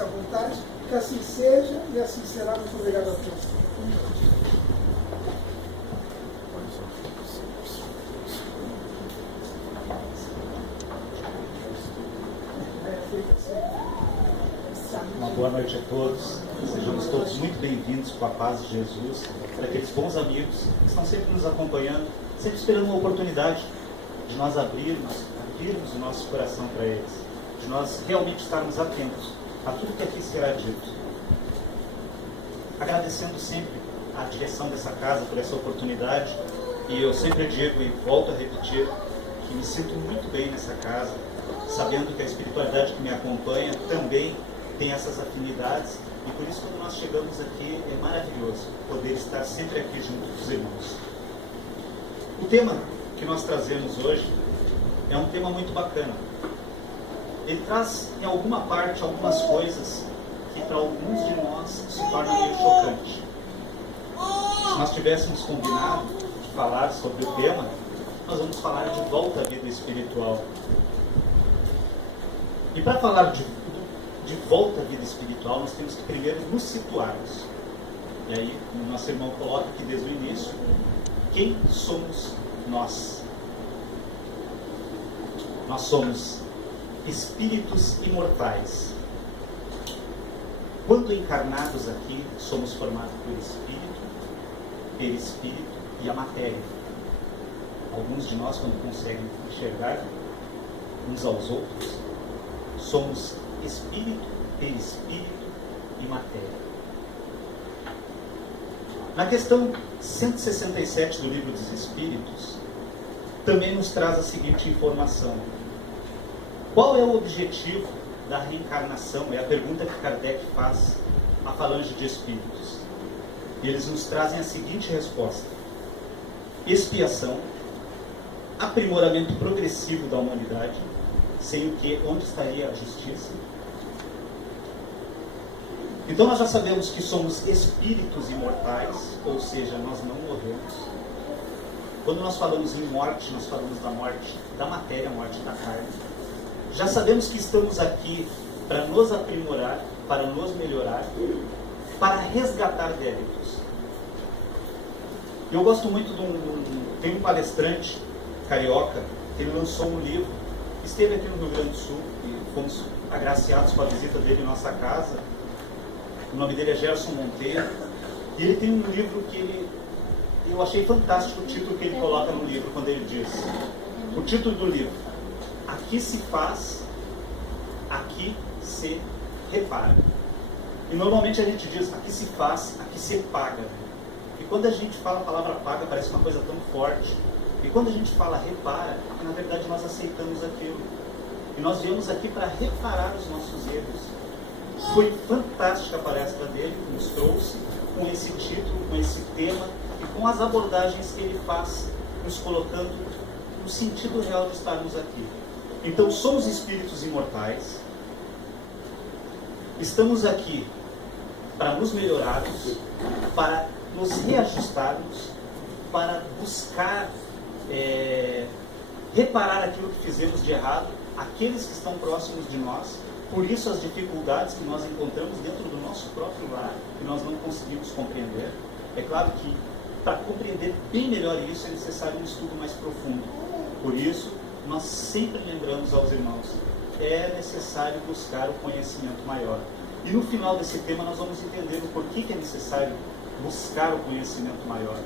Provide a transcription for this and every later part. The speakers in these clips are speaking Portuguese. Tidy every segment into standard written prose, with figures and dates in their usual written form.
à vontade, que assim seja e assim será. Muito obrigado a todos. Uma boa noite a todos. Sejamos todos muito bem-vindos com a paz de Jesus, para aqueles bons amigos que estão sempre nos acompanhando, sempre esperando uma oportunidade de nós abrirmos o nosso coração para eles, de nós realmente estarmos atentos a tudo que aqui será dito. Agradecendo sempre a direção dessa casa por essa oportunidade, e eu sempre digo e volto a repetir que me sinto muito bem nessa casa, sabendo que a espiritualidade que me acompanha também tem essas afinidades, e por isso quando nós chegamos aqui é maravilhoso poder estar sempre aqui junto dos irmãos. O tema que nós trazemos hoje é um tema muito bacana. Ele traz em alguma parte algumas coisas que para alguns de nós se torna meio chocante. Se nós tivéssemos combinado de falar sobre o tema, nós vamos falar de volta à vida espiritual. E para falar de volta à vida espiritual, nós temos que primeiro nos situarmos. E aí, o nosso irmão coloca aqui desde o início, quem somos nós? Nós somos espíritos imortais. Quando encarnados aqui, somos formados por espírito, perispírito e a matéria. Alguns de nós, quando conseguem enxergar uns aos outros, somos espírito, perispírito e matéria. Na questão 167 do Livro dos Espíritos, também nos traz a seguinte informação. Qual é o objetivo da reencarnação? É a pergunta que Kardec faz à falange de espíritos. E eles nos trazem a seguinte resposta: expiação, aprimoramento progressivo da humanidade, sem o que, onde estaria a justiça? Então nós já sabemos que somos espíritos imortais, ou seja, nós não morremos. Quando nós falamos em morte, nós falamos da morte da matéria, a morte da carne. Já sabemos que estamos aqui para nos aprimorar, para nos melhorar, para resgatar débitos. Eu gosto muito tem um palestrante carioca, ele lançou um livro, esteve aqui no Rio Grande do Sul, e fomos agraciados com a visita dele em nossa casa. O nome dele é Gerson Monteiro, e ele tem um livro que eu achei fantástico o título que ele coloca no livro, quando ele diz, o título do livro: aqui se faz, aqui se repara. E normalmente a gente diz, aqui se faz, aqui se paga. E quando a gente fala a palavra paga, parece uma coisa tão forte. E quando a gente fala repara, na verdade nós aceitamos aquilo. E nós viemos aqui para reparar os nossos erros. Foi fantástica a palestra dele, que nos trouxe, com esse título, com esse tema, e com as abordagens que ele faz, nos colocando no sentido real de estarmos aqui. Então, somos espíritos imortais, estamos aqui para nos melhorarmos, para nos reajustarmos, para buscar reparar aquilo que fizemos de errado, aqueles que estão próximos de nós. Por isso as dificuldades que nós encontramos dentro do nosso próprio lar, que nós não conseguimos compreender. É claro que para compreender bem melhor isso é necessário um estudo mais profundo. Por isso, nós sempre lembramos aos irmãos, é necessário buscar o conhecimento maior. E no final desse tema nós vamos entender o porquê que é necessário buscar o conhecimento maior.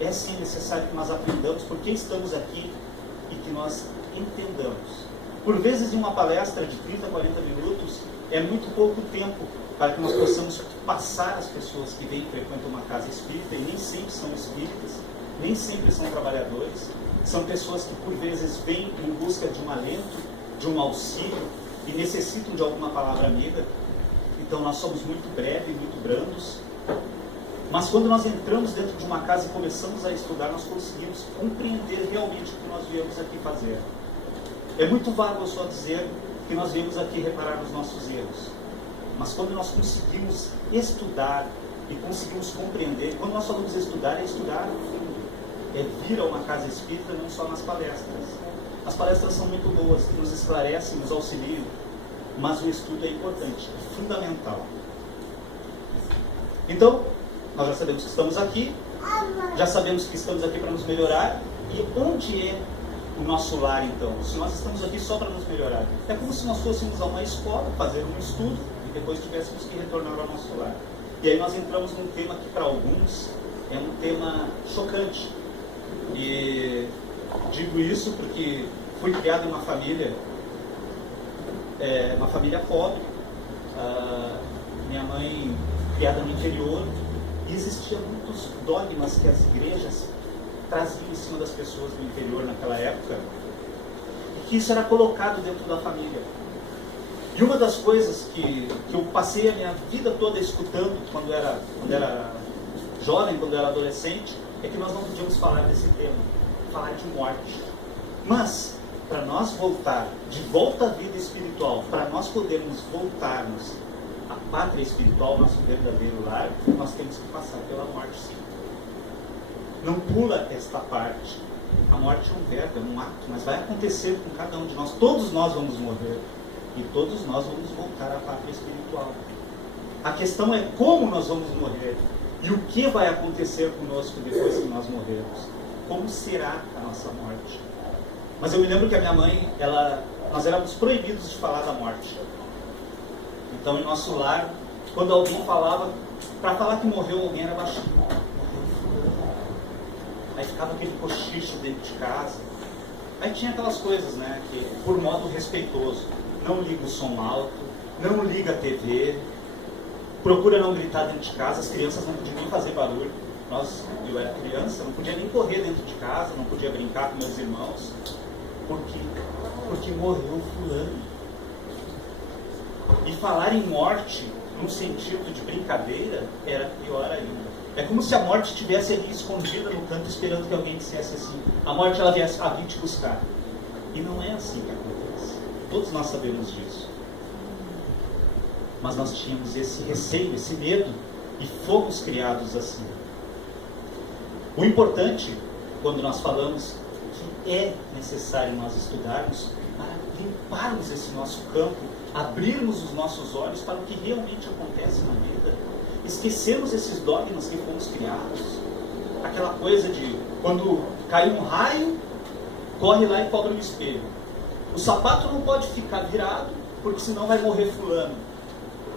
É sim necessário que nós aprendamos por que estamos aqui e que nós entendamos. Por vezes, em uma palestra de 30 a 40 minutos, é muito pouco tempo para que nós possamos passar as pessoas que vêm e frequentam uma casa espírita, e nem sempre são espíritas, nem sempre são trabalhadores, são pessoas que por vezes vêm em busca de um alento, de um auxílio, e necessitam de alguma palavra amiga. Então nós somos muito breves, muito brandos, mas quando nós entramos dentro de uma casa e começamos a estudar, nós conseguimos compreender realmente o que nós viemos aqui fazer. É muito vago só dizer que nós viemos aqui reparar os nossos erros. Mas quando nós conseguimos estudar e conseguimos compreender, quando nós falamos estudar, é estudar no fundo. É vir a uma casa espírita, não só nas palestras. As palestras são muito boas, nos esclarecem, nos auxiliam. mas o estudo é importante, é fundamental. Então, nós já sabemos que estamos aqui, já sabemos que estamos aqui para nos melhorar. E onde é o nosso lar, então? Se nós estamos aqui só para nos melhorar, é como se nós fôssemos a uma escola, fazer um estudo, e depois tivéssemos que retornar ao nosso lar. E aí nós entramos num tema que para alguns é um tema chocante. E digo isso porque fui criado em uma família pobre. Minha mãe criada no interior, e existiam muitos dogmas que as igrejas traziam em cima das pessoas do interior naquela época, e que isso era colocado dentro da família. E uma das coisas que eu passei a minha vida toda escutando quando era jovem, quando era adolescente, é que nós não podíamos falar desse tema, falar de morte. Mas, para nós voltar de volta à vida espiritual, para nós podermos voltarmos à pátria espiritual, nosso verdadeiro lar, nós temos que passar pela morte, sim. Não pula esta parte. A morte é um verbo, é um ato, mas vai acontecer com cada um de nós. Todos nós vamos morrer. E todos nós vamos voltar à pátria espiritual. A questão é como nós vamos morrer. E o que vai acontecer conosco depois que nós morrermos. Como será a nossa morte. Mas eu me lembro que a minha mãe, nós éramos proibidos de falar da morte. Então, em nosso lar, quando alguém falava, para falar que morreu alguém era baixinho. Aí ficava aquele cochicho dentro de casa. Aí tinha aquelas coisas, né, que por modo respeitoso, não liga o som alto, não liga a TV, procura não gritar dentro de casa, as crianças não podiam nem fazer barulho. Eu era criança, não podia nem correr dentro de casa, não podia brincar com meus irmãos, porque morreu fulano. E falar em morte, num sentido de brincadeira, era pior ainda. É como se a morte estivesse ali escondida no canto, esperando que alguém dissesse assim: a morte ela viesse a vir te buscar. E não é assim que acontece. Todos nós sabemos disso. Mas nós tínhamos esse receio, esse medo, e fomos criados assim. O importante, quando nós falamos que é necessário nós estudarmos, para limparmos esse nosso campo, abrirmos os nossos olhos para o que realmente acontece na vida, esquecermos esses dogmas que fomos criados, aquela coisa de quando cai um raio, corre lá e cobra o espelho. O sapato não pode ficar virado, porque senão vai morrer fulano.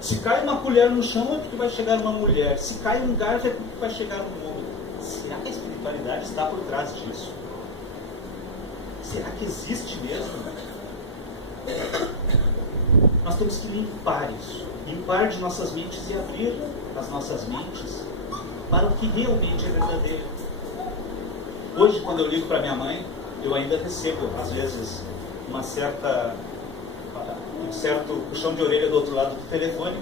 Se cai uma colher no chão é porque vai chegar uma mulher. Se cai um garfo é porque vai chegar um homem. Será que a espiritualidade está por trás disso? Será que existe mesmo? Nós temos que limpar isso. Limpar de nossas mentes e abrir as nossas mentes para o que realmente é verdadeiro. Hoje, quando eu ligo para minha mãe, eu ainda recebo, às vezes, um certo puxão de orelha do outro lado do telefone.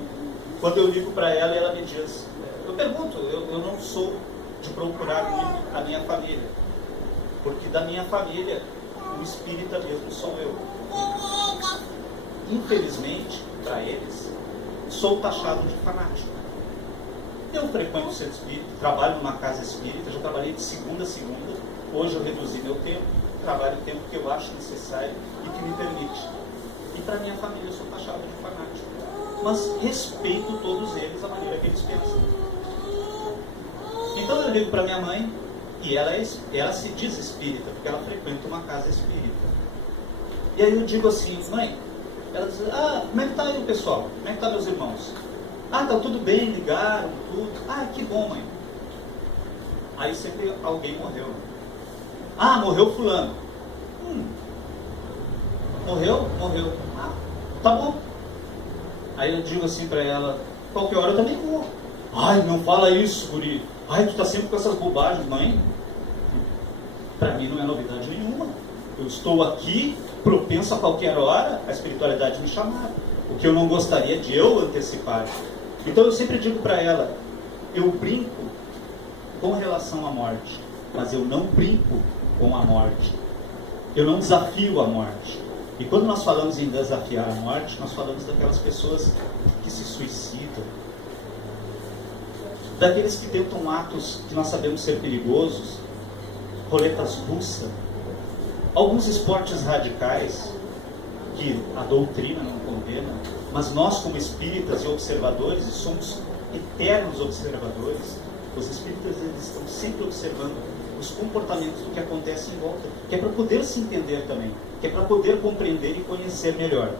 Quando eu ligo para ela, ela me diz, eu pergunto, eu não sou de procurar muito a minha família, porque da minha família, o espírita mesmo sou eu. Infelizmente, para eles, sou taxado de fanático. Eu frequento o centro espírita, trabalho numa casa espírita, já trabalhei de segunda a segunda. Hoje eu reduzi meu tempo, trabalho o tempo que eu acho necessário e que me permite. E para minha família eu sou taxado de fanático. Mas respeito todos eles, a maneira que eles pensam. Então eu ligo para minha mãe, e ela se diz espírita, porque ela frequenta uma casa espírita. E aí eu digo assim, mãe, ela diz, como é que está aí o pessoal? Como é que estão meus irmãos? Tá tudo bem, ligaram, tudo. Que bom, mãe. Aí sempre alguém morreu. Morreu fulano. Morreu? Morreu. Tá bom. Aí eu digo assim pra ela, qualquer hora eu também vou. Não fala isso, guri. Tu tá sempre com essas bobagens, mãe. Pra mim não é novidade nenhuma. Eu estou aqui, propenso a qualquer hora a espiritualidade me chamar. O que eu não gostaria de eu antecipar. Então eu sempre digo para ela, eu brinco com relação à morte, mas eu não brinco com a morte. Eu não desafio a morte. E quando nós falamos em desafiar a morte, nós falamos daquelas pessoas que se suicidam, daqueles que tentam atos que nós sabemos ser perigosos, roletas russas, alguns esportes radicais, que a doutrina não condena, mas nós como espíritas e observadores, e somos eternos observadores, os espíritas eles estão sempre observando os comportamentos do que acontece em volta, que é para poder se entender também, que é para poder compreender e conhecer melhor.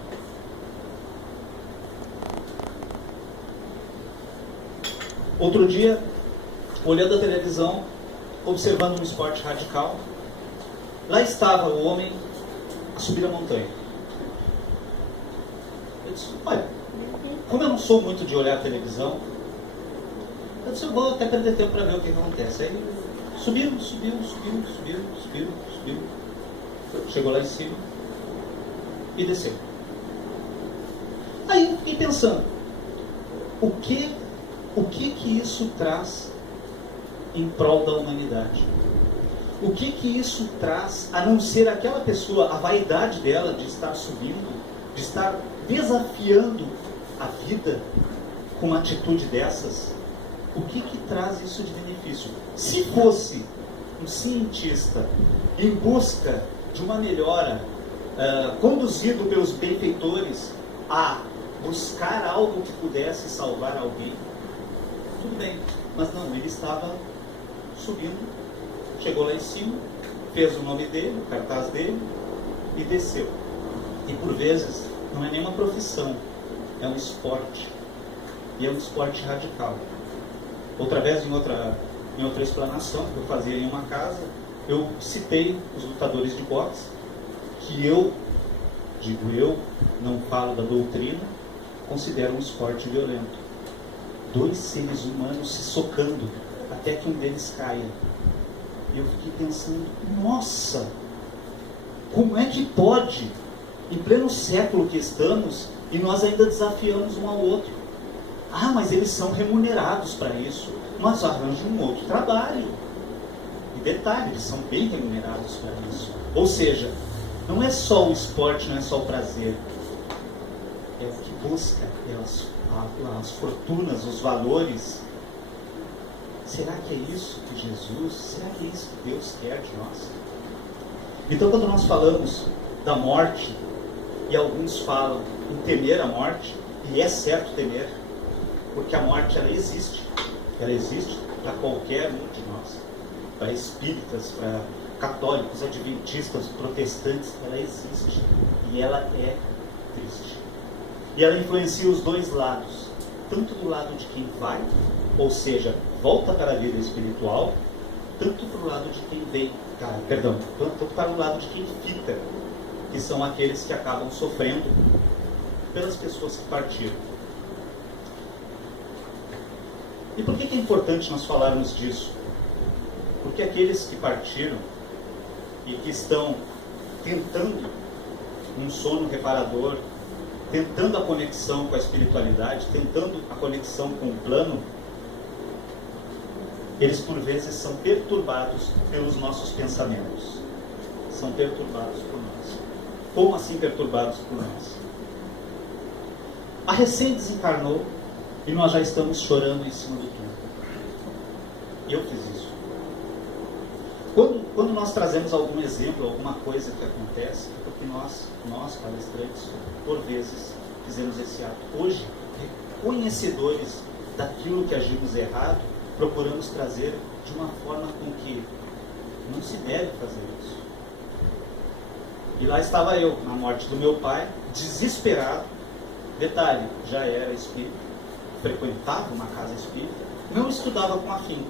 Outro dia, olhando a televisão, observando um esporte radical, lá estava o homem a subir a montanha. Eu disse, olha, como eu não sou muito de olhar a televisão, eu disse, eu vou até perder tempo para ver o que acontece. Aí subiu. Chegou lá em cima e desceu. Aí fiquei pensando, o que isso traz em prol da humanidade? O que isso traz, a não ser aquela pessoa, a vaidade dela de estar subindo, de estar desafiando a vida com uma atitude dessas? O que traz isso de benefício? Se fosse um cientista em busca de uma melhora, conduzido pelos benfeitores a buscar algo que pudesse salvar alguém, tudo bem. Mas não, ele estava subindo, chegou lá em cima, fez o nome dele, o cartaz dele e desceu. E por vezes não é nenhuma profissão, é um esporte. E é um esporte radical. Outra vez, em outra explanação que eu fazia em uma casa, eu citei os lutadores de boxe, que eu não falo da doutrina, considero um esporte violento. 2 seres humanos se socando até que um deles caia. E eu fiquei pensando, nossa, como é que pode, em pleno século que estamos, e nós ainda desafiamos um ao outro? Ah, mas eles são remunerados para isso. Mas arranjam um outro trabalho. E detalhe, eles são bem remunerados para isso. Ou seja, não é só o esporte, não é só o prazer. É o que busca, as fortunas, os valores. Será que é isso que Jesus, será que é isso que Deus quer de nós? Então, quando nós falamos da morte, e alguns falam em temer a morte, e é certo temer, porque a morte ela existe para qualquer um de nós, para espíritas, para católicos, adventistas, protestantes, ela existe, e ela é triste. E ela influencia os dois lados, tanto do lado de quem vai, ou seja, volta para a vida espiritual, tanto para o lado de quem vem, tanto para o lado de quem fica, que são aqueles que acabam sofrendo pelas pessoas que partiram. E por que é importante nós falarmos disso? Porque aqueles que partiram e que estão tentando um sono reparador, tentando a conexão com a espiritualidade, tentando a conexão com o plano, eles por vezes são perturbados pelos nossos pensamentos. São perturbados por nós. Como assim perturbados por nós? A recém desencarnou e nós já estamos chorando em cima do túmulo. Eu fiz isso. Quando nós trazemos algum exemplo, alguma coisa que acontece, é porque nós palestrantes, por vezes, fizemos esse ato. Hoje, conhecedores daquilo que agimos errado, procuramos trazer de uma forma com que não se deve fazer isso. E lá estava eu, na morte do meu pai, desesperado. Detalhe, já era espírita, frequentava uma casa espírita, não estudava com afinco,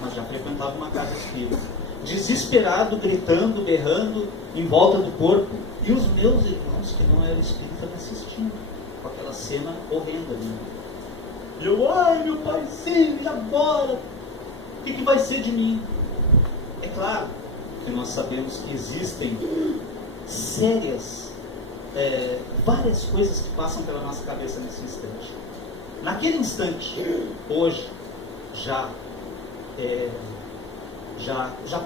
mas já frequentava uma casa espírita. Desesperado, gritando, berrando em volta do corpo, e os meus irmãos que não eram espíritas me assistindo, com aquela cena horrenda ali. E eu, ai meu paizinho, e agora? O que vai ser de mim? É claro que nós sabemos que existem sérias, várias coisas que passam pela nossa cabeça nesse instante. Naquele instante, hoje, já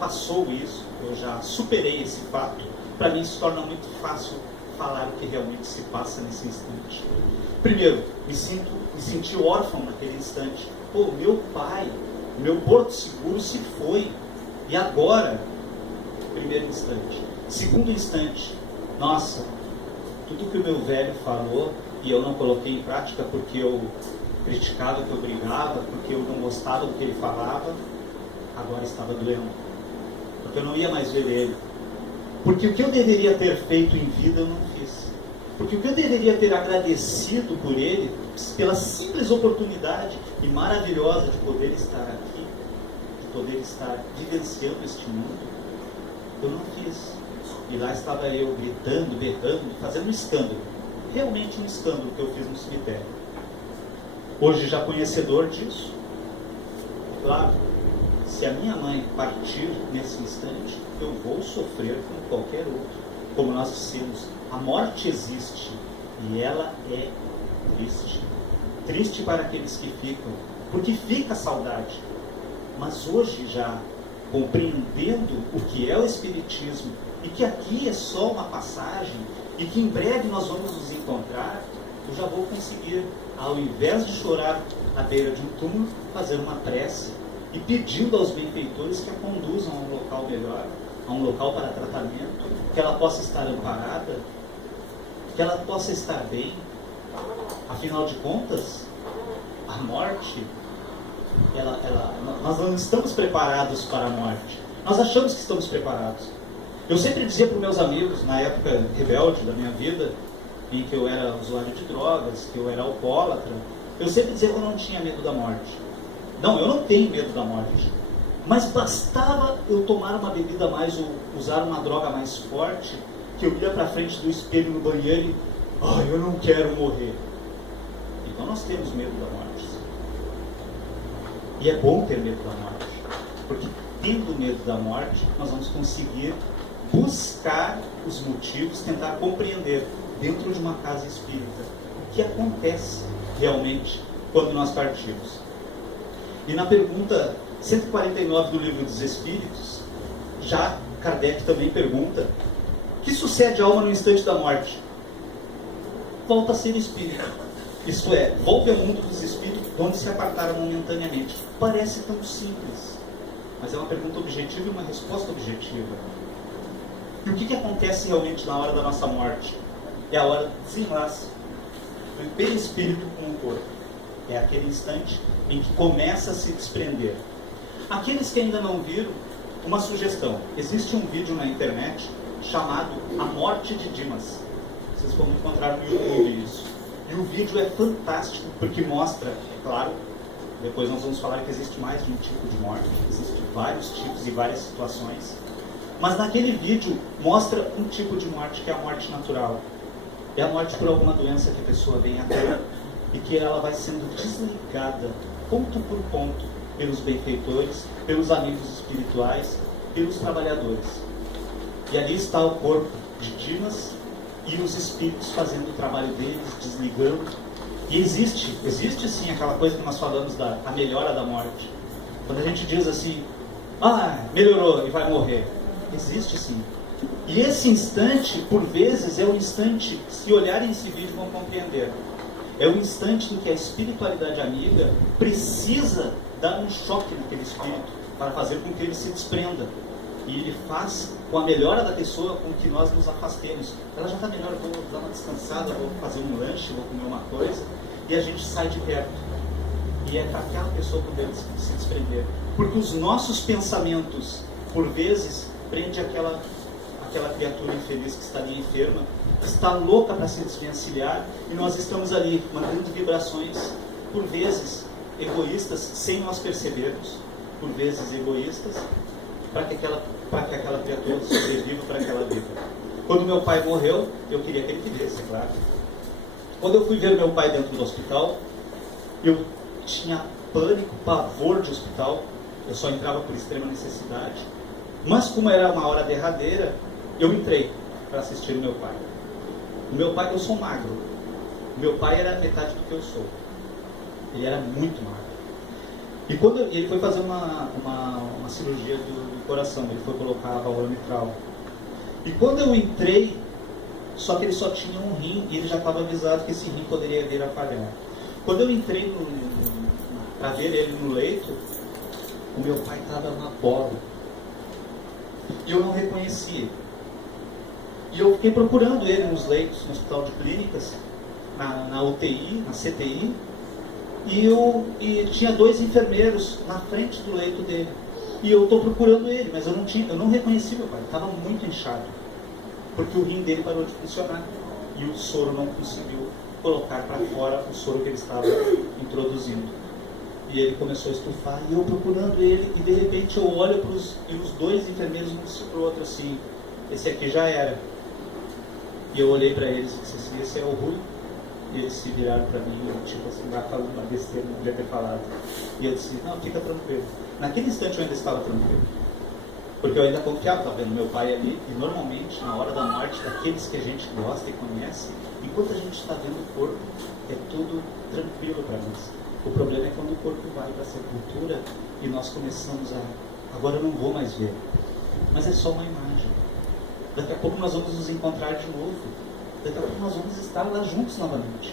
passou isso, eu já superei esse fato. Para mim se torna muito fácil falar o que realmente se passa nesse instante. Primeiro, me senti órfão naquele instante. Pô, meu pai, meu porto seguro se foi. E agora? Primeiro instante. Segundo instante, nossa, tudo que o meu velho falou e eu não coloquei em prática porque eu criticava, que eu brigava, porque eu não gostava do que ele falava, agora estava doendo. Porque eu não ia mais ver ele. Porque o que eu deveria ter feito em vida eu não fiz. Porque o que eu deveria ter agradecido por ele, pela simples oportunidade e maravilhosa de poder estar aqui, de poder estar vivenciando este mundo, eu não fiz. E lá estava eu gritando, berrando, fazendo um escândalo. Realmente um escândalo que eu fiz no cemitério. Hoje já conhecedor disso, claro, se a minha mãe partir nesse instante, eu vou sofrer como qualquer outro. Como nós dissemos, a morte existe e ela é triste. Triste para aqueles que ficam, porque fica a saudade. Mas hoje já, compreendendo o que é o Espiritismo, e que aqui é só uma passagem, e que em breve nós vamos nos encontrar, eu já vou conseguir, ao invés de chorar à beira de um túmulo, fazer uma prece, e pedindo aos benfeitores que a conduzam a um local melhor, a um local para tratamento, que ela possa estar amparada, que ela possa estar bem. Afinal de contas, a morte, nós não estamos preparados para a morte. Nós achamos que estamos preparados. Eu sempre dizia para os meus amigos, na época rebelde da minha vida, em que eu era usuário de drogas, que eu era alcoólatra, eu sempre dizia que eu não tinha medo da morte. Não, eu não tenho medo da morte. Mas bastava eu tomar uma bebida a mais ou usar uma droga mais forte, que eu ia para frente do espelho no banheiro e eu não quero morrer. Então nós temos medo da morte. E é bom ter medo da morte, porque tendo medo da morte, nós vamos conseguir buscar os motivos, tentar compreender dentro de uma casa espírita o que acontece realmente quando nós partimos. E na pergunta 149 do Livro dos Espíritos, já Kardec também pergunta: o que sucede à alma no instante da morte? Volta a ser espírito. Isto é, volta ao mundo dos espíritos, onde se apartaram momentaneamente. Parece tão simples, mas é uma pergunta objetiva e uma resposta objetiva. E o que acontece realmente na hora da nossa morte? É a hora do desenlace do perispírito com o corpo. É aquele instante em que começa a se desprender. Aqueles que ainda não viram, uma sugestão. Existe um vídeo na internet chamado A Morte de Dimas. Vocês vão encontrar no YouTube isso. E o vídeo é fantástico porque mostra, é claro, depois nós vamos falar que existe mais de um tipo de morte, existem vários tipos e várias situações. Mas naquele vídeo mostra um tipo de morte que é a morte natural. É a morte por alguma doença que a pessoa vem a ter e que ela vai sendo desligada, ponto por ponto, pelos benfeitores, pelos amigos espirituais, pelos trabalhadores. E ali está o corpo de Dimas e os espíritos fazendo o trabalho deles, desligando. E existe sim aquela coisa que nós falamos da a melhora da morte. Quando a gente diz assim, melhorou e vai morrer. Existe sim. E esse instante, por vezes, é um instante, se olharem esse vídeo vão compreender, é o instante em que a espiritualidade amiga precisa dar um choque naquele espírito para fazer com que ele se desprenda. E ele faz, com a melhora da pessoa, com que nós nos afastemos. Ela já está melhor, vou dar uma descansada, vou fazer um lanche, vou comer uma coisa, e a gente sai de perto. E é para aquela pessoa poder se desprender. Porque os nossos pensamentos, por vezes, prende aquela criatura infeliz que está ali enferma, que está louca para se desvencilhar, e nós estamos ali mandando vibrações, por vezes egoístas, sem nós percebermos, por vezes egoístas, para que aquela criatura sobreviva para aquela vida. Quando meu pai morreu, eu queria que ele vivesse, é claro. Quando eu fui ver meu pai dentro do hospital, eu tinha pânico, pavor de hospital, eu só entrava por extrema necessidade. Mas como era uma hora derradeira, eu entrei para assistir o meu pai. O meu pai, eu sou magro. O meu pai era metade do que eu sou. Ele era muito magro. E quando ele foi fazer uma cirurgia do coração, ele foi colocar a válvula mitral. E quando eu entrei, só que ele só tinha um rim e ele já estava avisado que esse rim poderia vir a falhar. Quando eu entrei para ver ele no leito, o meu pai estava na bola. E eu não reconheci ele. E eu fiquei procurando ele nos leitos, no hospital de clínicas, na UTI, na CTI, e tinha 2 enfermeiros na frente do leito dele. E eu estou procurando ele, mas eu não reconheci meu pai, estava muito inchado, porque o rim dele parou de funcionar e o soro não conseguiu colocar para fora o soro que ele estava introduzindo. E ele começou a estufar, e eu procurando ele, e de repente eu olho e os 2 enfermeiros um para o outro assim, esse aqui já era. E eu olhei para eles e disse assim, esse é o Rui. E eles se viraram para mim, tipo assim, vai falando uma besteira, não devia ter falado. E eu disse, não, fica tranquilo. Naquele instante eu ainda estava tranquilo, porque eu ainda confiava, estava vendo meu pai ali, e normalmente na hora da morte daqueles que a gente gosta e conhece, enquanto a gente está vendo o corpo, é tudo tranquilo para nós. O problema é quando o corpo vai para a sepultura e nós começamos agora eu não vou mais ver, mas é só uma imagem. Daqui a pouco nós vamos nos encontrar de novo, daqui a pouco nós vamos estar lá juntos novamente.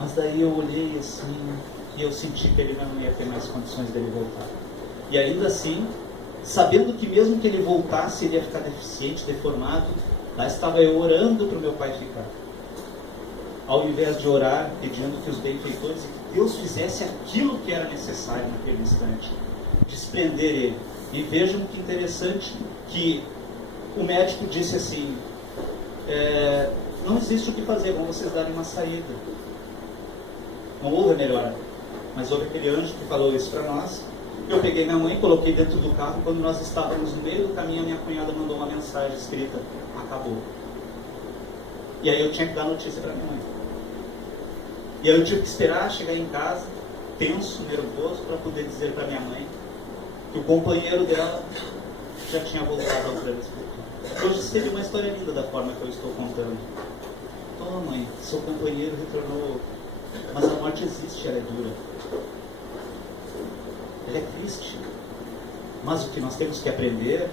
Mas daí eu olhei assim, e eu senti que ele não ia ter mais condições dele voltar. E ainda assim, sabendo que mesmo que ele voltasse, ele ia ficar deficiente, deformado, lá estava eu orando para o meu pai ficar. Ao invés de orar, pedindo que os benfeitores, que Deus fizesse aquilo que era necessário naquele instante, desprender ele. E vejam que interessante, que o médico disse assim, não existe o que fazer, vão vocês darem uma saída. Não houve melhor. Mas houve aquele anjo que falou isso para nós. Eu peguei minha mãe, coloquei dentro do carro. Quando nós estávamos no meio do caminho, a minha cunhada mandou uma mensagem escrita: acabou. E aí eu tinha que dar notícia para minha mãe. E aí eu tive que esperar chegar em casa, tenso, nervoso, para poder dizer para minha mãe que o companheiro dela já tinha voltado ao plano espiritual. Hoje teve uma história linda da forma que eu estou contando. Então, mãe, seu companheiro retornou. Mas a morte existe, ela é dura. Ela é triste. Mas o que nós temos que aprender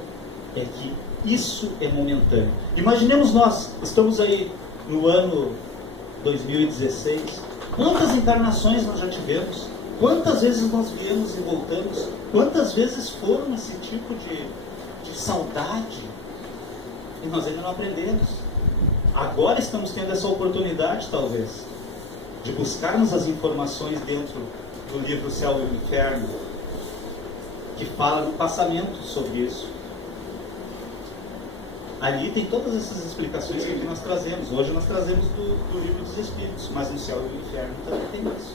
é que isso é momentâneo. Imaginemos nós, estamos aí no ano 2016. Quantas encarnações nós já tivemos? Quantas vezes nós viemos e voltamos? Quantas vezes foram esse tipo de saudade? E nós ainda não aprendemos. Agora estamos tendo essa oportunidade, talvez, de buscarmos as informações dentro do livro Céu e o Inferno, que fala no passamento sobre isso. Ali tem todas essas explicações que aqui nós trazemos. Hoje nós trazemos do livro dos Espíritos, mas no Céu e no Inferno também tem isso.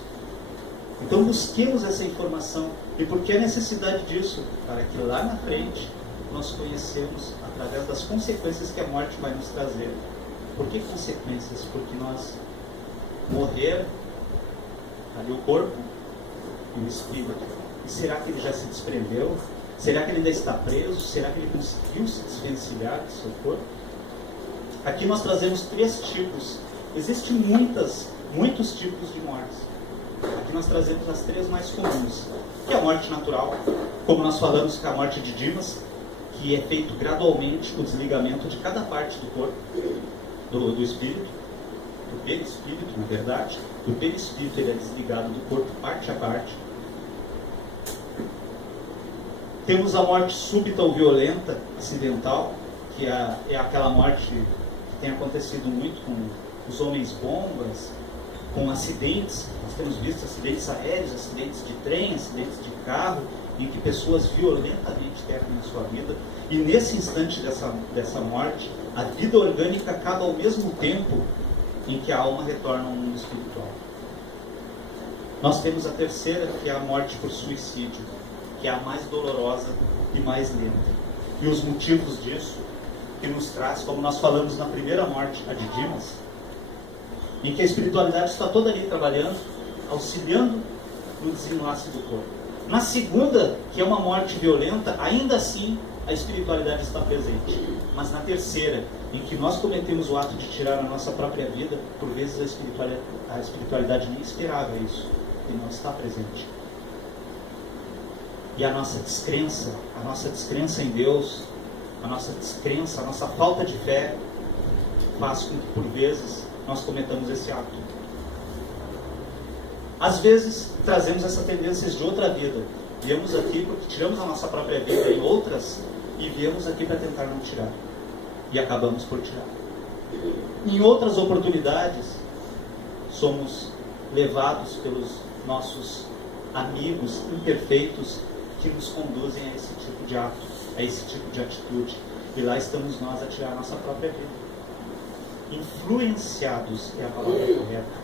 Então busquemos essa informação. E por que a necessidade disso? Para que lá na frente nós conhecemos através das consequências que a morte vai nos trazer. Por que consequências? Porque nós morrer ali o corpo e o espírito. E será que ele já se desprendeu? Será que ele ainda está preso? Será que ele conseguiu se desvencilhar do seu corpo? Aqui nós trazemos 3 tipos. Existem muitos tipos de mortes. Aqui nós trazemos as 3 mais comuns, que é a morte natural, como nós falamos que é a morte de Dimas, que é feito gradualmente o desligamento de cada parte do corpo, do espírito, do perispírito, na verdade. Do perispírito ele é desligado do corpo parte a parte. Temos a morte súbita ou violenta, acidental, que é aquela morte que tem acontecido muito com os homens-bombas, com acidentes. Nós temos visto acidentes aéreos, acidentes de trem, acidentes de carro, em que pessoas violentamente perdem a sua vida. E nesse instante dessa morte, a vida orgânica acaba ao mesmo tempo em que a alma retorna ao mundo espiritual. Nós temos a terceira, que é a morte por suicídio, que é a mais dolorosa e mais lenta. E os motivos disso, que nos traz, como nós falamos na primeira morte, a de Dimas, em que a espiritualidade está toda ali trabalhando, auxiliando no desenlace do corpo. Na segunda, que é uma morte violenta, ainda assim a espiritualidade está presente. Mas na terceira, em que nós cometemos o ato de tirar a nossa própria vida, por vezes a espiritualidade nem esperava isso, e não está presente. E a nossa descrença em Deus, a nossa descrença, a nossa falta de fé, faz com que por vezes nós cometamos esse ato. Às vezes trazemos essas tendências de outra vida. Viemos aqui porque tiramos a nossa própria vida em outras, e viemos aqui para tentar não tirar. e acabamos por tirar. Em outras oportunidades, somos levados pelos nossos amigos imperfeitos que nos conduzem a esse tipo de ato, a esse tipo de atitude. E lá estamos nós a tirar a nossa própria vida. Influenciados é a palavra correta.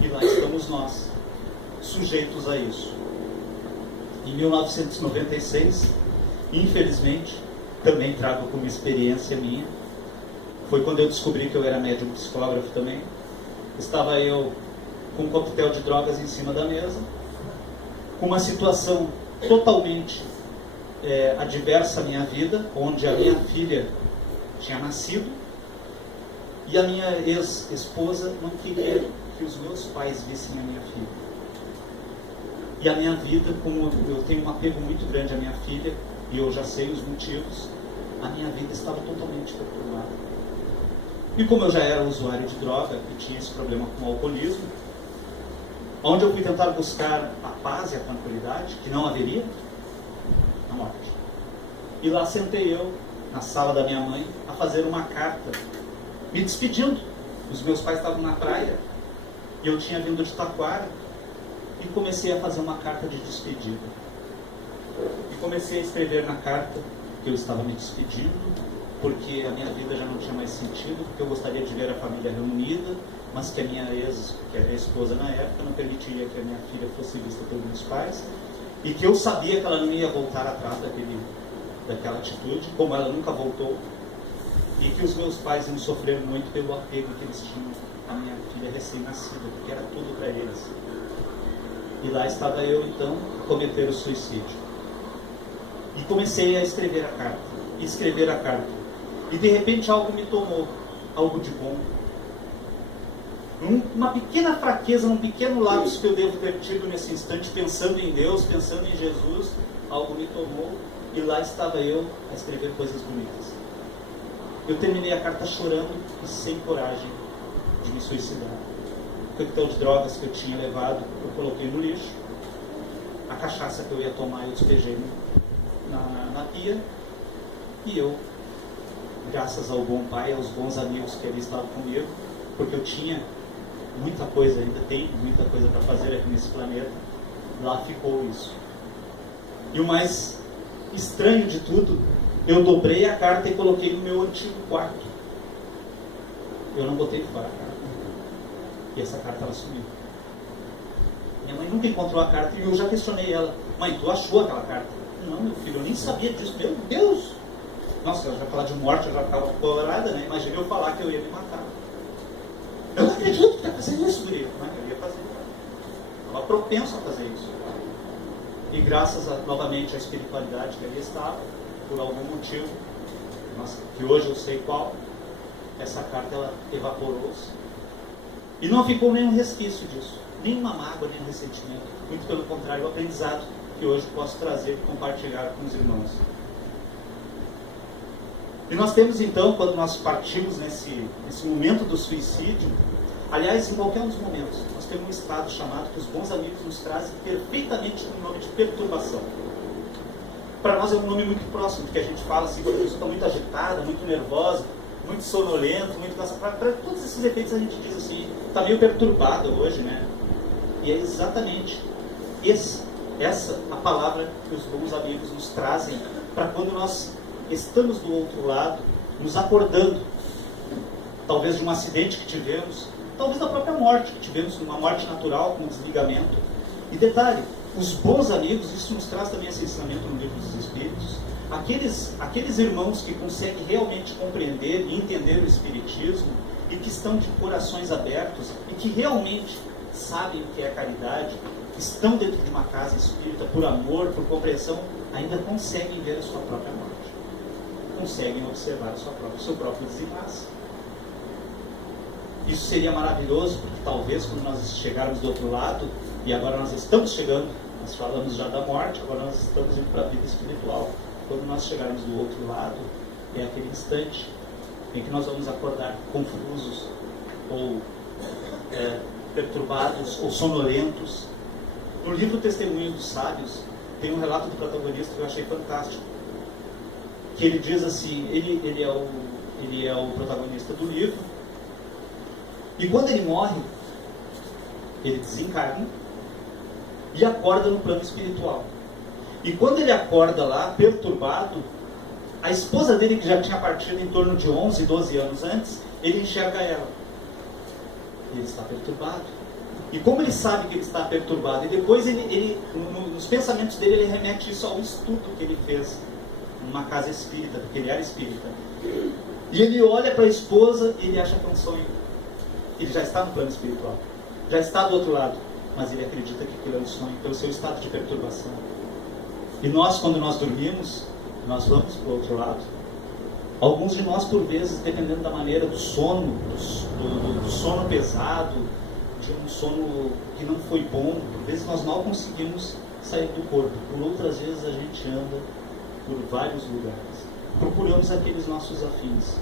E lá estamos nós, sujeitos a isso. Em 1996, infelizmente, também trago como experiência minha, foi quando eu descobri que eu era médium psicógrafo também. Estava eu com um coquetel de drogas em cima da mesa, com uma situação totalmente adversa à minha vida, onde a minha filha tinha nascido e a minha ex-esposa não queria que os meus pais vissem a minha filha. E a minha vida, como eu tenho um apego muito grande à minha filha, e eu já sei os motivos, a minha vida estava totalmente perturbada. E como eu já era usuário de droga e tinha esse problema com o alcoolismo, onde eu fui tentar buscar a paz e a tranquilidade, que não haveria, a morte. E lá sentei eu, na sala da minha mãe, a fazer uma carta, me despedindo. Os meus pais estavam na praia, e eu tinha vindo de Taquara, e comecei a fazer uma carta de despedida. E comecei a escrever na carta que eu estava me despedindo, porque a minha vida já não tinha mais sentido, porque eu gostaria de ver a família reunida, mas que a minha ex, que era a esposa na época, não permitiria que a minha filha fosse vista pelos meus pais, e que eu sabia que ela não ia voltar atrás daquela atitude, como ela nunca voltou, e que os meus pais iam sofrer muito pelo apego que eles tinham à minha filha recém-nascida, porque era tudo para eles. E lá estava eu, então, a cometer o suicídio. E comecei a escrever a carta, e de repente algo me tomou, algo de bom. Uma pequena fraqueza, um pequeno lapso que eu devo ter tido nesse instante, pensando em Deus, pensando em Jesus, algo me tomou, e lá estava eu a escrever coisas bonitas. Eu terminei a carta chorando e sem coragem de me suicidar. O coquetel de drogas que eu tinha levado, eu coloquei no lixo. A cachaça que eu ia tomar, eu despejei na pia. E eu, graças ao bom pai, aos bons amigos que ali estavam comigo, porque eu tinha muita coisa, ainda tenho muita coisa para fazer aqui nesse planeta, lá ficou isso. E o mais estranho de tudo, eu dobrei a carta e coloquei no meu antigo quarto. Eu não botei fora a carta. E essa carta ela sumiu. Minha mãe nunca encontrou a carta e eu já questionei ela: mãe, tu achou aquela carta? Não, meu filho, eu nem sabia disso. Meu Deus! Nossa, eu já falar de morte, eu já ficava colorada, né? Imagina eu falar que eu ia me matar. Eu não acredito que está fazendo isso, guri. Mas eu ia fazer. Estava propenso a fazer isso. E graças novamente à espiritualidade que ali estava, por algum motivo, que hoje eu sei qual, essa carta ela evaporou-se. E não ficou nenhum resquício disso. Nenhuma mágoa, nenhum ressentimento. Muito pelo contrário, o aprendizado que hoje posso trazer e compartilhar com os irmãos. E nós temos então, quando nós partimos nesse momento do suicídio, aliás, em qualquer um dos momentos, nós temos um estado chamado que os bons amigos nos trazem perfeitamente no nome de perturbação. Para nós é um nome muito próximo, porque a gente fala assim, quando a pessoa está muito agitada, muito nervosa, muito sonolento, muito para todos esses efeitos a gente diz assim, está meio perturbado hoje, né? E é exatamente essa a palavra que os bons amigos nos trazem para quando nós estamos do outro lado, nos acordando, talvez de um acidente que tivemos, talvez da própria morte que tivemos, uma morte natural, com um desligamento. E detalhe, os bons amigos, isso nos traz também esse ensinamento no Livro dos Espíritos, aqueles irmãos que conseguem realmente compreender e entender o Espiritismo e que estão de corações abertos e que realmente sabem o que é caridade, estão dentro de uma casa espírita por amor, por compreensão, ainda conseguem ver a sua própria morte. Conseguem observar o seu próprio desenlace. Isso seria maravilhoso, porque talvez quando nós chegarmos do outro lado, e agora nós estamos chegando, nós falamos já da morte, agora nós estamos indo para a vida espiritual. Quando nós chegarmos do outro lado, é aquele instante em que nós vamos acordar confusos, ou perturbados, ou sonolentos. No livro Testemunho dos Sábios, tem um relato do protagonista que eu achei fantástico. Que ele diz assim, ele ele é o protagonista do livro. E quando ele morre, ele desencarna e acorda no plano espiritual. E quando ele acorda lá, perturbado, a esposa dele, que já tinha partido em torno de 11, 12 anos antes, ele enxerga ela. E ele está perturbado. E como ele sabe que ele está perturbado? E depois, nos pensamentos dele, ele remete isso ao estudo que ele fez numa casa espírita, porque ele era espírita. E ele olha para a esposa e ele acha que é um sonho. Ele já está no plano espiritual. Já está do outro lado. Mas ele acredita que aquilo é um sonho, pelo seu estado de perturbação. E nós, quando nós dormimos, nós vamos para o outro lado. Alguns de nós, por vezes, dependendo da maneira do sono, do sono pesado, de um sono que não foi bom, por vezes nós não conseguimos sair do corpo. Por outras vezes a gente anda por vários lugares. Procuramos aqueles nossos afins.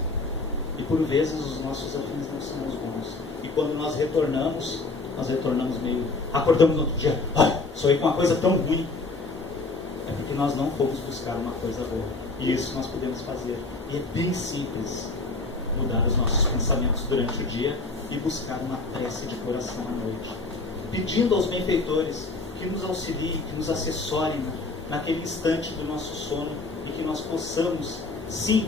E por vezes os nossos afins não são os bons. E quando nós retornamos meio... Acordamos no outro dia, sonhei com uma coisa tão ruim. É porque nós não fomos buscar uma coisa boa. E isso nós podemos fazer. E é bem simples mudar os nossos pensamentos durante o dia e buscar uma prece de coração à noite. Pedindo aos benfeitores que nos auxiliem, que nos assessorem naquele instante do nosso sono e que nós possamos, sim,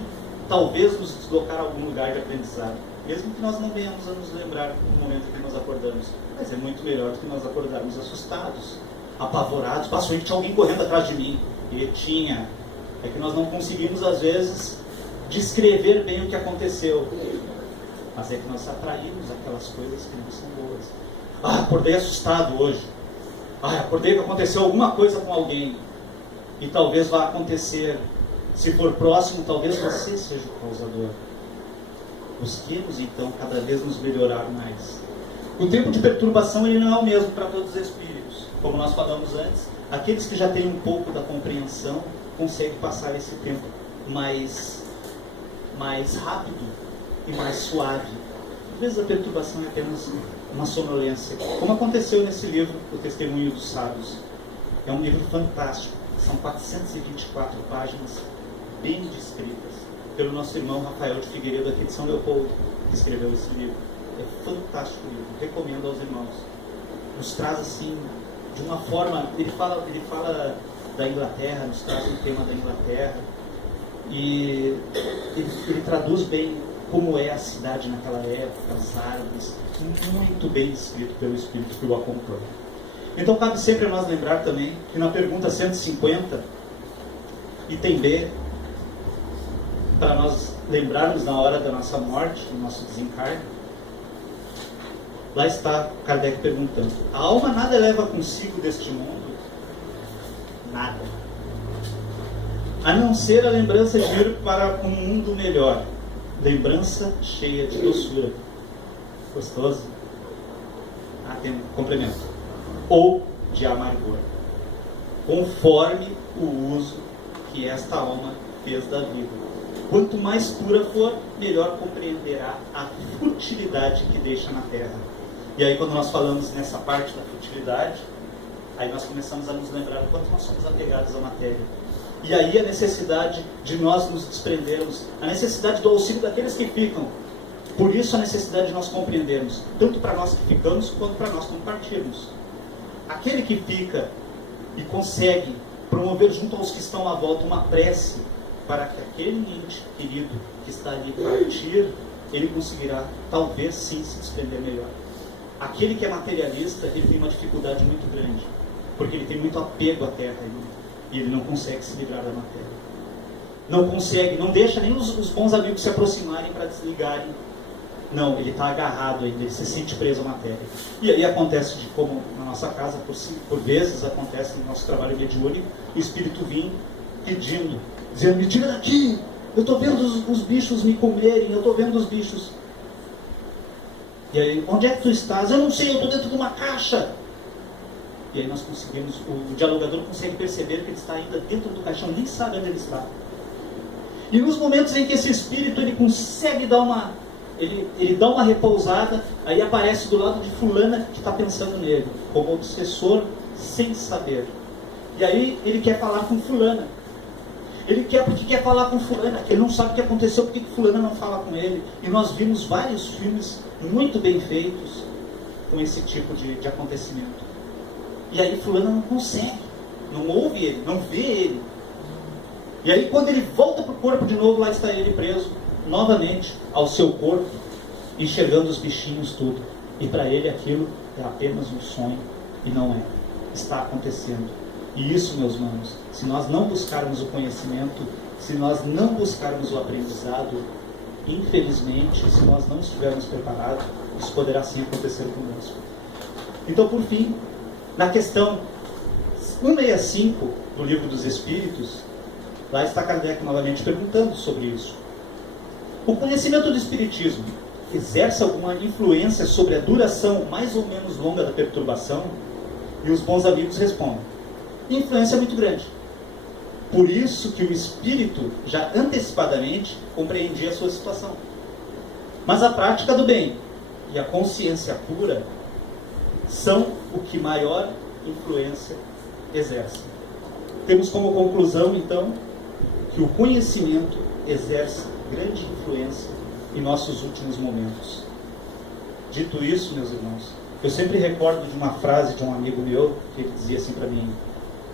talvez nos deslocar a algum lugar de aprendizado. Mesmo que nós não venhamos a nos lembrar no momento em que nós acordamos. Mas é muito melhor do que nós acordarmos assustados, apavorados. Passou tinha alguém correndo atrás de mim. E tinha. É que nós não conseguimos, às vezes, descrever bem o que aconteceu. Mas é que nós atraímos aquelas coisas que não são boas. Acordei assustado hoje. Acordei que aconteceu alguma coisa com alguém. E talvez vá acontecer. Se for próximo, talvez você seja o causador. Busquemos, então, cada vez nos melhorar mais. O tempo de perturbação ele não é o mesmo para todos os espíritos. Como nós falamos antes, aqueles que já têm um pouco da compreensão conseguem passar esse tempo mais rápido e mais suave. Às vezes a perturbação é apenas uma sonolência. Como aconteceu nesse livro, O Testemunho dos Sábios. É um livro fantástico. São 424 páginas bem descritas pelo nosso irmão Rafael de Figueiredo, aqui de São Leopoldo, que escreveu esse livro. É fantástico o livro, recomendo aos irmãos. Nos traz assim, de uma forma, ele fala da Inglaterra, nos traz um tema da Inglaterra, e ele traduz bem como é a cidade naquela época, as árvores, muito bem descrito pelo Espírito que o acompanha. Então cabe sempre a nós lembrar também que na pergunta 150, item B, para nós lembrarmos na hora da nossa morte, do nosso desencarne, lá está Kardec perguntando: a alma nada leva consigo deste mundo? Nada. A não ser a lembrança de ir para um mundo melhor. Lembrança cheia de doçura. Gostoso? Tem um complemento. Ou de amargor. Conforme o uso que esta alma fez da vida. Quanto mais pura for, melhor compreenderá a futilidade que deixa na Terra. E aí quando nós falamos nessa parte da futilidade, aí nós começamos a nos lembrar o quanto nós somos apegados à matéria. E aí a necessidade de nós nos desprendermos, a necessidade do auxílio daqueles que ficam. Por isso a necessidade de nós compreendermos, tanto para nós que ficamos, quanto para nós que partirmos. Aquele que fica e consegue promover junto aos que estão à volta uma prece, para que aquele ente querido que está ali partir, ele conseguirá, talvez sim, se desprender melhor. Aquele que é materialista, ele tem uma dificuldade muito grande, porque ele tem muito apego à terra e ele não consegue se livrar da matéria. Não consegue, não deixa nem os bons amigos se aproximarem para desligarem. Não, ele está agarrado ainda, ele se sente preso à matéria. E aí acontece, como na nossa casa, por vezes acontece no nosso trabalho mediúnico, o espírito vem pedindo, dizendo: me tira daqui, eu estou vendo os bichos me comerem, eu estou vendo os bichos. E aí, onde é que tu estás? Eu não sei, eu estou dentro de uma caixa. E aí nós conseguimos, o dialogador consegue perceber que ele está ainda dentro do caixão, nem sabe onde ele está. E nos momentos em que esse espírito ele consegue dar uma, ele dá uma repousada, aí aparece do lado de fulana que está pensando nele, como obsessor sem saber. E aí ele quer falar com fulana. Ele quer porque quer falar com fulana. Ele não sabe o que aconteceu, porque fulana não fala com ele. E nós vimos vários filmes muito bem feitos com esse tipo de acontecimento. E aí fulana não consegue, não ouve ele, não vê ele. E aí quando ele volta para o corpo de novo, lá está ele preso novamente ao seu corpo, enxergando os bichinhos tudo. E para ele aquilo é apenas um sonho e não é. Está acontecendo. E isso, meus irmãos, se nós não buscarmos o conhecimento, se nós não buscarmos o aprendizado, infelizmente, se nós não estivermos preparados, isso poderá sim acontecer conosco. Então, por fim, na questão 165 do Livro dos Espíritos, lá está Kardec novamente perguntando sobre isso. O conhecimento do Espiritismo exerce alguma influência sobre a duração mais ou menos longa da perturbação? E os bons amigos respondem: influência muito grande. Por isso que o espírito já antecipadamente compreendia a sua situação. Mas a prática do bem e a consciência pura são o que maior influência exercem. Temos como conclusão, então, que o conhecimento exerce grande influência em nossos últimos momentos. Dito isso, meus irmãos, eu sempre recordo de uma frase de um amigo meu, que ele dizia assim para mim: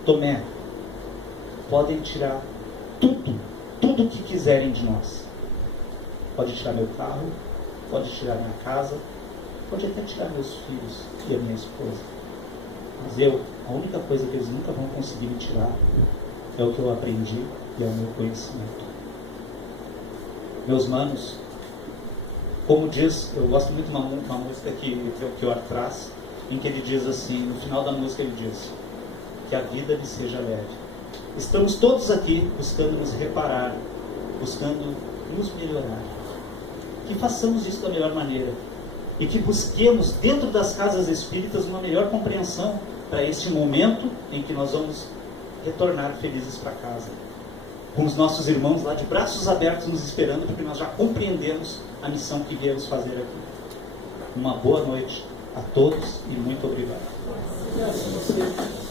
Tomé, podem tirar tudo o que quiserem de nós. Pode tirar meu carro, pode tirar minha casa, pode até tirar meus filhos e a minha esposa. Mas a única coisa que eles nunca vão conseguir me tirar é o que eu aprendi e é o meu conhecimento. Meus manos, como diz, eu gosto muito de uma música que o Belchior traz, em que ele diz assim, no final da música ele diz: que a vida lhe seja leve. Estamos todos aqui buscando nos reparar, buscando nos melhorar. Que façamos isso da melhor maneira e que busquemos dentro das casas espíritas uma melhor compreensão para este momento em que nós vamos retornar felizes para casa, com os nossos irmãos lá de braços abertos nos esperando, porque nós já compreendemos a missão que viemos fazer aqui. Uma boa noite a todos e muito obrigado. E assim seja.